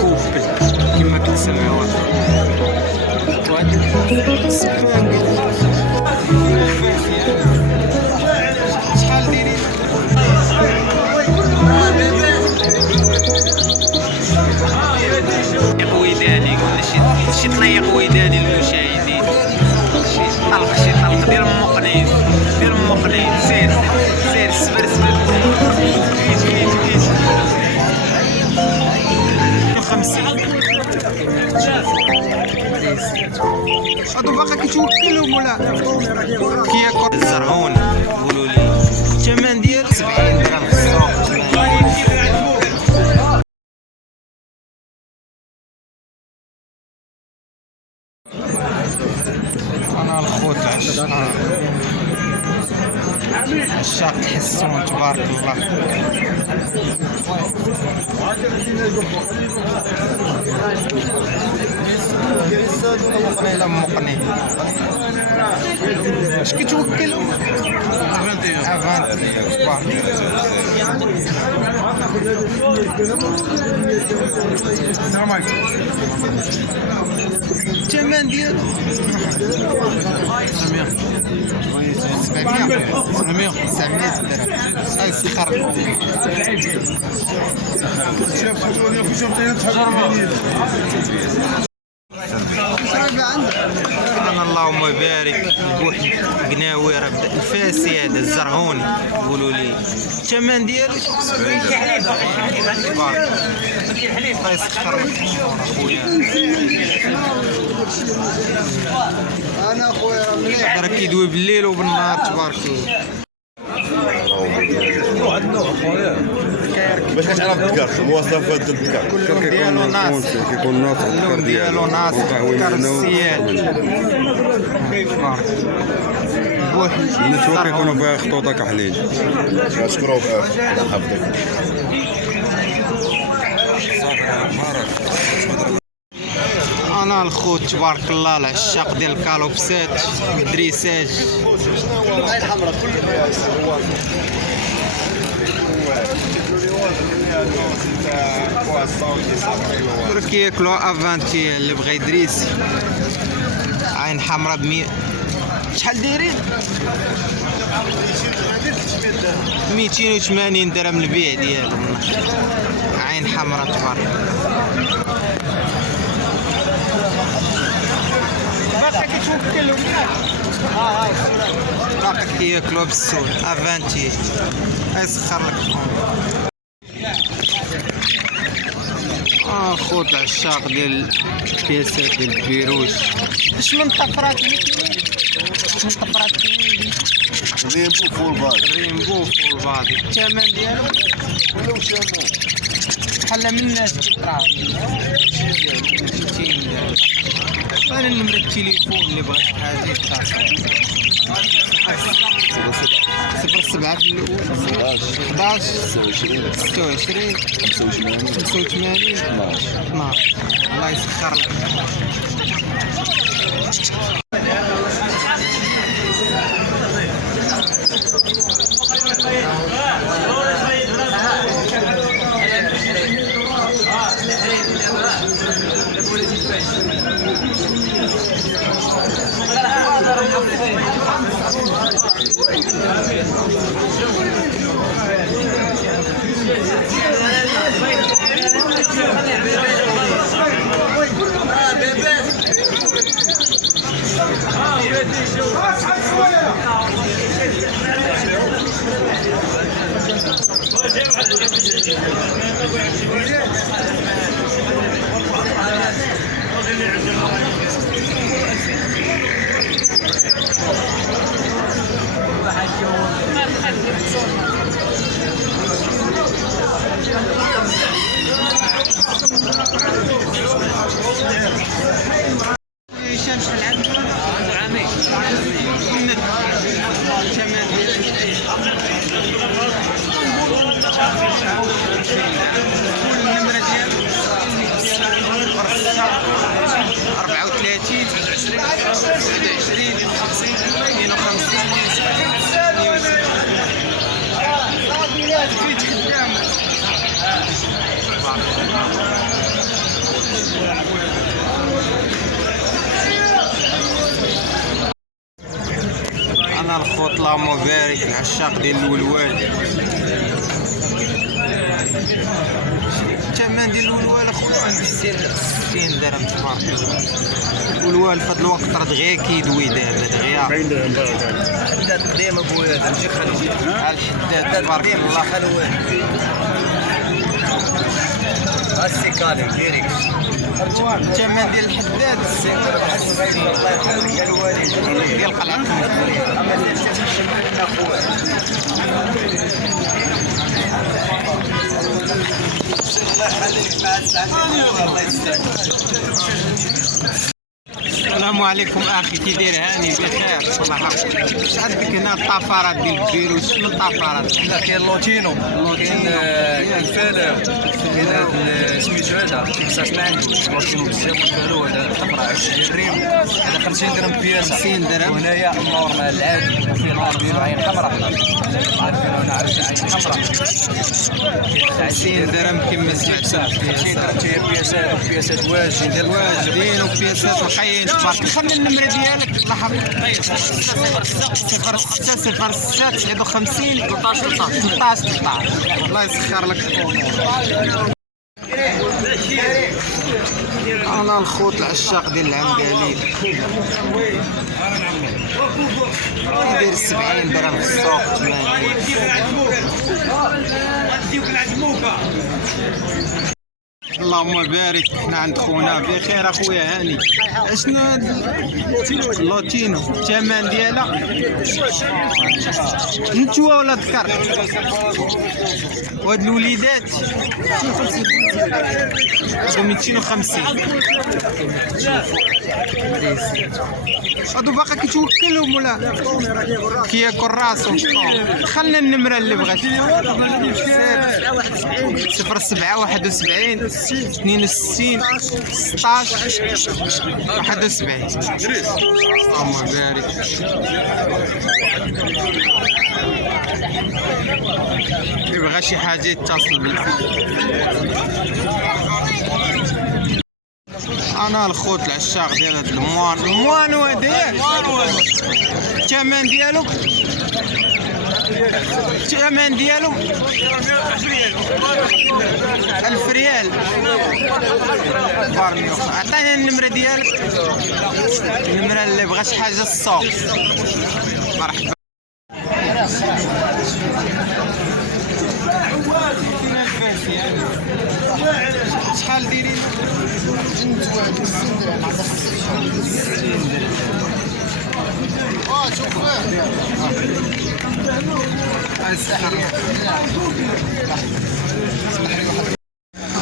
كوبل كما كتسميوها وهاد سبانك شحال دايرين وداني قلنا شي طليق وداني للمشاهدين شي طلق دير مقنين سير سبر كيت 50 هادو باقا كيتوكلهم ولا كياكل الزرعون قولوا لي الثمن ديال 70 درهم في السوق. انا الخوت عشاق الحسون تبارك الله. مقني اش كتوكل الثمن ديالو 700 درهم. هاي سخر سبحان اللهم بارك. بوحدي قناوي راه بدا الفاسي هذا الزرعوني قولوا لي الثمن ديالو 70 درهم. الله يسخر خويا انا خويا مليح راه كيدوي بالليل وبالنهار تبارك الله. باش كتعرف الكارت مواصفات الكارت كيكون ناص كيكون ناص الكارت ديالو ناص كرسيات النسوة كيكونوا فيها خطوطة كحلين. نشكروك الله يحفظك. انا الخوت تبارك الله العشاق ديال الكالوبسات الدريساج. كياكلوا افانتي اللي بغى يدريس. عين حمراء ب100. شحال دايرين؟ 280 درهم البيع ديالهم. عين حمراء تبارك باقي كيتوكلوا باقي كياكلوا بالسول افانتي. يسخر لك خوت عشاق ديال البياسات ديال البيروج. اش من طفرات ريمبو فول بادي الثمن ديالو ولو شامو بحال من الناس كيطراو 60 درهم. انا نمرة التليفون اللي بغى شي حاجه يتصل 07 في الاول 11 26 85 12. الله يسخر لك. انا الخوت اللهم بارك العشاق ديال الولوال. الثمن ديال الولوال اخويا عند 60 درهم تبارك الله. الولوال في هذا الوقت راه دغيا كيدوي دابا دغيا الحداد ديما بويا تمشي خلوه الحداد تبارك الله خلوه السيكالي ديريكت. الثمن ديال الحداد 60 الله يخليك يا الوالد ديال قلعة المغرب. اما ديال الشمال اخويا الله يخليك مع السعادة الله يسعدك. السلام عليكم اخي، كي داير؟ هاني بخير والله يحفظك. اش عندك هنا الطفرات ديال البيروت؟ شنو الطفرات؟ لا كاين لوتينو كاين الفالر كاين هذا سميتو هذا بصح ما عندوش لوتينو بزاف والفالو هذا طفره 20 درهم هذا 50 درهم بياسه 50 درهم. وهنايا النورمال العادي وفي نار ديالو عين حمراء عارفين انا عارف عين حمراء 50 درهم كما سمعت. 50 درهم هي بياسات واجدين ديال واجدين وبياسات نقيين تبارك. خلي النمره ديالك الله يحفظك. 06 06 59 13 13. الله يسخر لك الامور. انا الخوت العشاق ديال العمدالي يدير 70 درهم في السوق 80. اللهم بارك. حنا عند خونا بخير اخويا هاني. اشنو اللوتينو الثمن ديالها نتوى ولا ذكر؟ وهاد الوليدات هادو 250. هادو باقا كيتوكلهم ولا كياكل راسو؟ خلنا النمره اللي بغات. 07 71 62 16 71. اللهم بارك. يبغى شي حاجه يتصل بالفيديو. انا الخوت العشاق ديال هاد الموان هذا الثمن ديالو الثمن ديالو 1000 ريال. بارني عطيني النمره ديالك، النمره اللي بغى شي حاجه السوق. مرحبا. شحال دايرين؟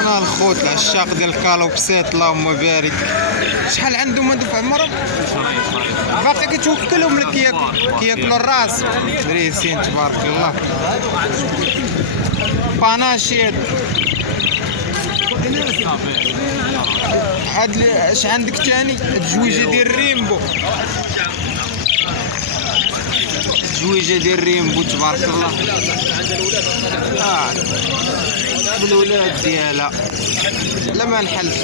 انا الخوت العشاق ديال الكالوبسات اللهم بارك. شحال عندهم هادو في عمرهم؟ باقي كيتوكلهم لك كياكلوا الراس دريسين تبارك الله. باناشي هاد اش عندك ثاني؟ الجويجه ديال الريمبو، الجويجه ديال الريمبو تبارك الله. بالولاد ديالها لا ما نحلش.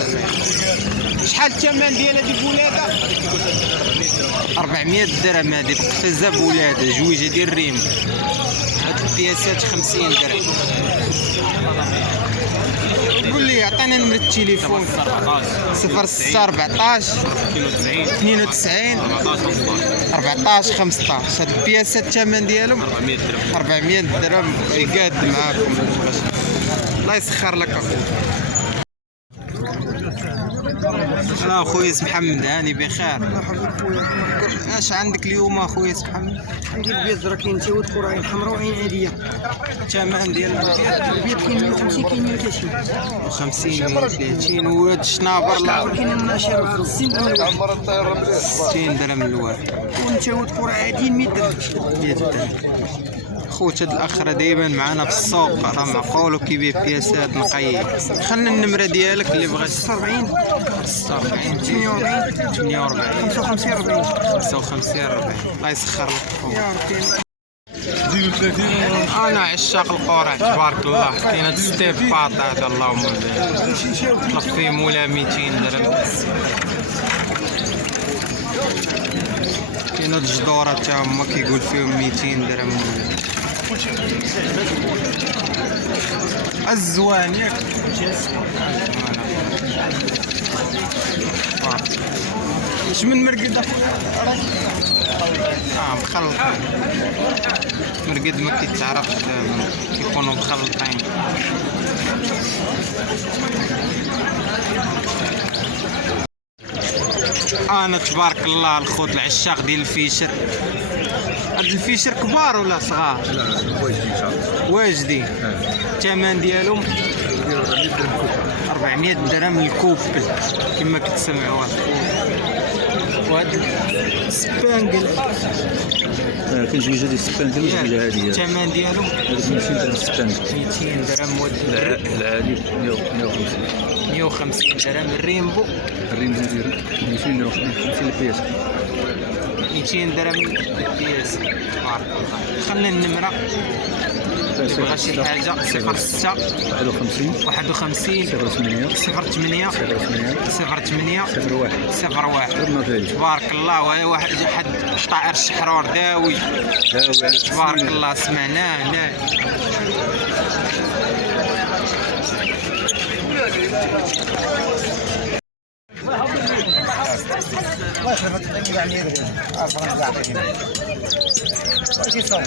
شحال الثمن ديال هذيك ولادها؟ 400 درهم. هذيك قفزه بولادها جويجه ديال الريمبو. هاد البياسات 50 درهم. قول لي عطينا نمرة التليفون. 06 14 92 14 15. هاد البياسات الثمن ديالهم 400 درهم. يقاد معاكم الله يسخر لك اخويا. انا اخويا محمد هاني بخير. اش عندك اليوم اخويا محمد؟ عندي البيض راه كاين تا ود عين حمراء وعين عاديه. الثمن ديال البيض كاين 150 كاين 130. 50 130. وهاد الشنابر لا كاين 12 60 درهم. 60 درهم الواحد. وانت ود كره عاديين 100 درهم. 100 درهم. خوت هاد الاخ راه دايما معنا في السوق، راه معقول وكيبيع بياسات نقيه. خلنا النمره ديالك اللي بغات. 46 46 48 48 55 40. 55 40. الله يسخر لك خويا. يا ربي انا عشاق القرع تبارك الله. كاين هاد ستيب باطا هذا اللهم بارك طلب فيه مولا 200 درهم. كاين هاد الجدورة تا هما كيقول فيهم 200 درهم. الزوان ياك اش من مرقد مخلط. مرقد ما كيتعرفش كيكونوا مخلطين. انا تبارك الله الخوت العشاق ديال الفيشر. هاد الفيشر كبار ولا صغار؟ لا واجدين ان شاء الله. واجدين. الثمن ديالهم 400 درهم الكوبل كما كتسمعوا. وهاد السبانقل كاين جوج ديال السبانقل وجوج هاديه. الثمن ديالهم 200 درهم السبانقل. 200 درهم. العادي 150. 150 درهم. الريمبو الريم ديال 250 البياس. 200 درهم البياس. تبارك الله. خلينا النمره بغى شي حاجه 06 51 51 08 08 08 01 01. تبارك الله. وهي واحد طائر الشحرور داوي تبارك الله سمعناه هنا. الله يخليك تقيم كاع اللي يدري اصلا كاع عطيتينا واش يصوم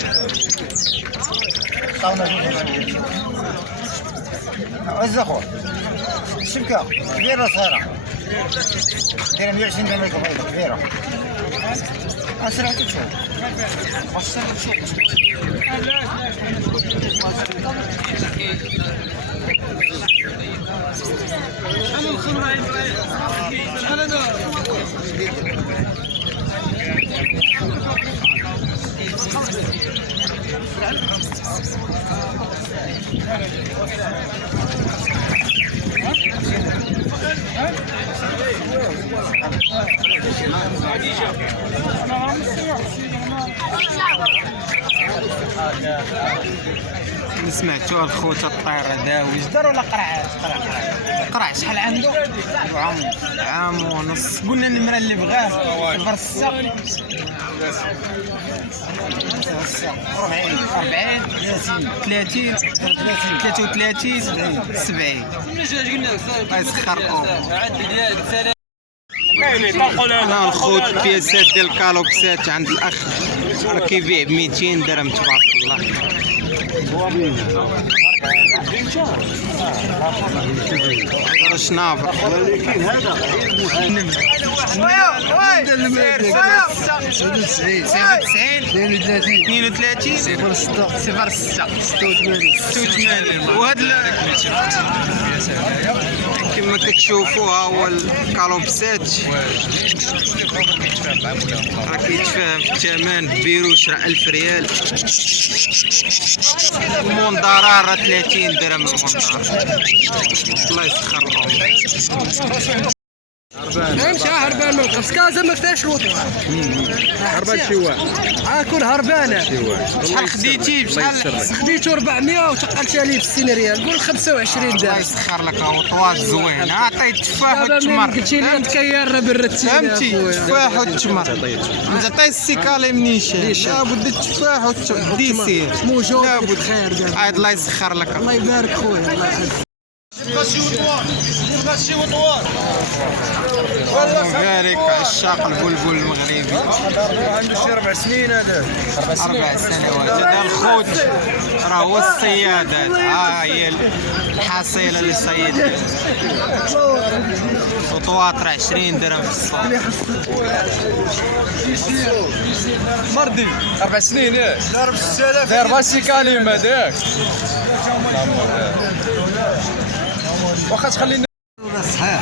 صاونا الزخور الشبكه كبيره صغيره دايره 120 درهم كبيره اسرع تشوف اسرع تشوف سمعتوها الخوت الطير داوي جدر ولا قرع؟ قرع شحال عنده؟ عام ونص. قلنا النمره اللي بغاه 06 40 30 33 70. الله يسخركم. انا الخوت بياسات ديال الكالوبسات عند الاخ راه كيبيع ب 200 درهم تبارك الله. واش نافر ولكن هذا 32 06 86. وهذا كما كتشوفوها هو الكالوبسات راه كيتفاهم في الثمن. بيروش راه 1000 ريال. المنظرة راه 30 درهم المنظرة. الله يسخرهم. امشي هربان من القفص كازا ما فيهاش الوطن. هربان شواء. كون هربانه. شحال خديتي؟ بشحال خديته 400 وثقلتها لي ب 60 ريال. قول 25 الله درهم. يسخر لك. وطواط زوين. عطيت تفاح والتمر. قلتي لي انت كير بالرتين. فهمتي؟ تفاح والتمر. ما تعطي السيكالي منيشان. لابد التفاح والتمر ديسير موجود لابد. خير. عاد الله يسخر لك. الله يبارك خويا. الله يعز. بارك عشاق البلبل المغربي. عنده شي 4 سنين هذا 4 سنوات. هذا الخوت راه هو الصياد. هذا هي الحصيله اللي صيد. وطواطر 20 درهم في السوق. مردي 4 سنين داير راسي كلمه داك واخا تخليني صحيح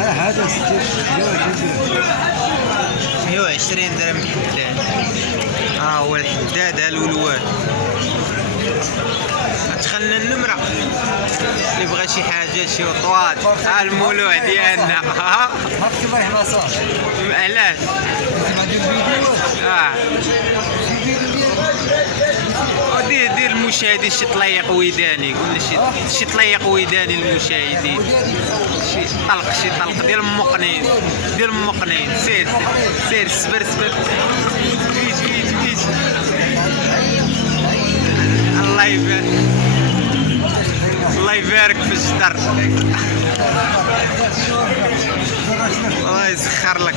هذا 120 درهم الحداد. هو الحداد ها الولوان. دخلنا النمره اللي بغى شي حاجه شي وطواط. ها المولوع ديالنا. ها كيف رايح مصاص علاش؟ غادي الفيديو المشاهدين شي طليق ويداني، قلنا شي طليق ويداني للمشاهدين، شي طلق ديال المقنين سير سبر ايج الله يبارك في الجدر. الله يسخر لك.